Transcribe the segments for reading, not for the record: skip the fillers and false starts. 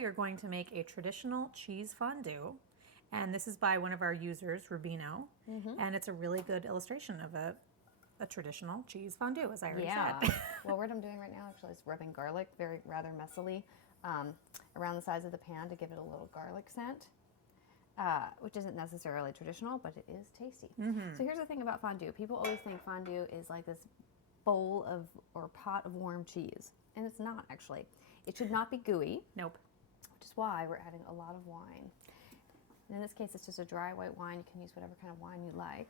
we are going to make a traditional cheese fondue. And this is by one of our users, Rubino. And it's a really good illustration of a traditional cheese fondue, as I already said. Well, what I'm doing right now actually is rubbing garlic rather messily around the sides of the pan to give it a little garlic scent, which isn't necessarily traditional, but it is tasty. So here's the thing about fondue. People always think fondue is like this bowl of or pot of warm cheese, and it's not actually. It should not be gooey. Nope. Which is why we're adding a lot of wine. And in this case, it's just a dry white wine. You can use whatever kind of wine you like.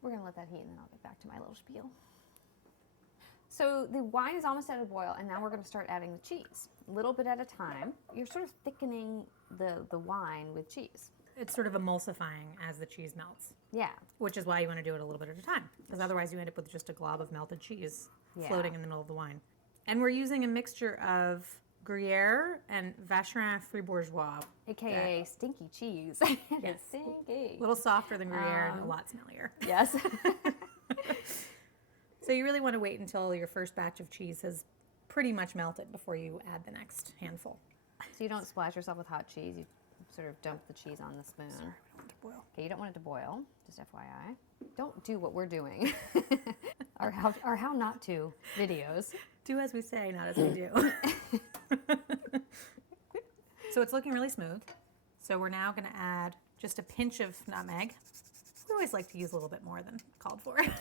We're gonna let that heat, and then I'll get back to my little spiel. So the wine is almost at a boil, and now we're gonna start adding the cheese. A little bit at a time. You're sort of thickening the wine with cheese. It's sort of emulsifying as the cheese melts. Yeah. Which is why you want to do it a little bit at a time, because otherwise you end up with just a glob of melted cheese floating in the middle of the wine. And we're using a mixture of Gruyere and Vacherin Fribourgeois. AKA stinky cheese. Yes. Stinky. A little softer than Gruyere and a lot smellier. Yes. So you really want to wait until your first batch of cheese has pretty much melted before you add the next handful. So you don't splash yourself with hot cheese. You sort of dump the cheese on the spoon. Sorry, we don't want it to boil. Okay, you don't want it to boil, just FYI. Don't do what we're doing. our how not to videos. Do as we say, not as we do. So it's looking really smooth. So we're now going to add just a pinch of nutmeg. We always like to use a little bit more than called for. Yes.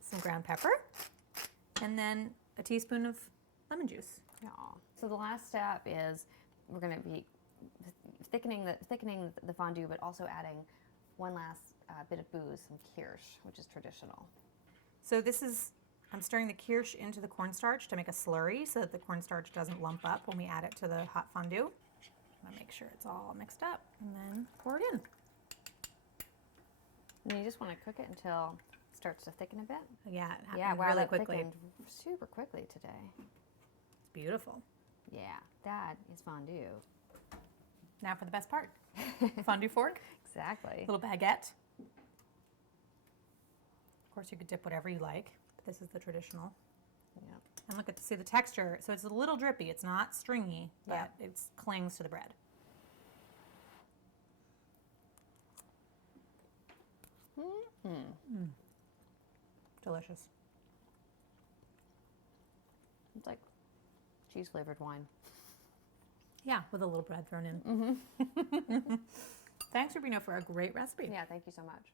Some ground pepper. And then a teaspoon of lemon juice. Yeah. So the last step is we're going to be thickening the fondue, but also adding one last bit of booze, some kirsch, which is traditional. So this is, I'm stirring the kirsch into the cornstarch to make a slurry so that the cornstarch doesn't lump up when we add it to the hot fondue. I'm gonna make sure it's all mixed up and then pour it in. And you just want to cook it until it starts to thicken a bit. Yeah, it happens wow, really that quickly. thickened super quickly today. It's beautiful. Yeah, that is fondue. Now for the best part. Fondue fork. Exactly. Little baguette. Of course, you could dip whatever you like, but this is the traditional. Yeah. And look at, see the texture. So it's a little drippy. It's not stringy, but it clings to the bread. Delicious. It's like cheese flavored wine. Yeah, with a little bread thrown in. Thanks, Rubino, for a great recipe. Yeah, thank you so much.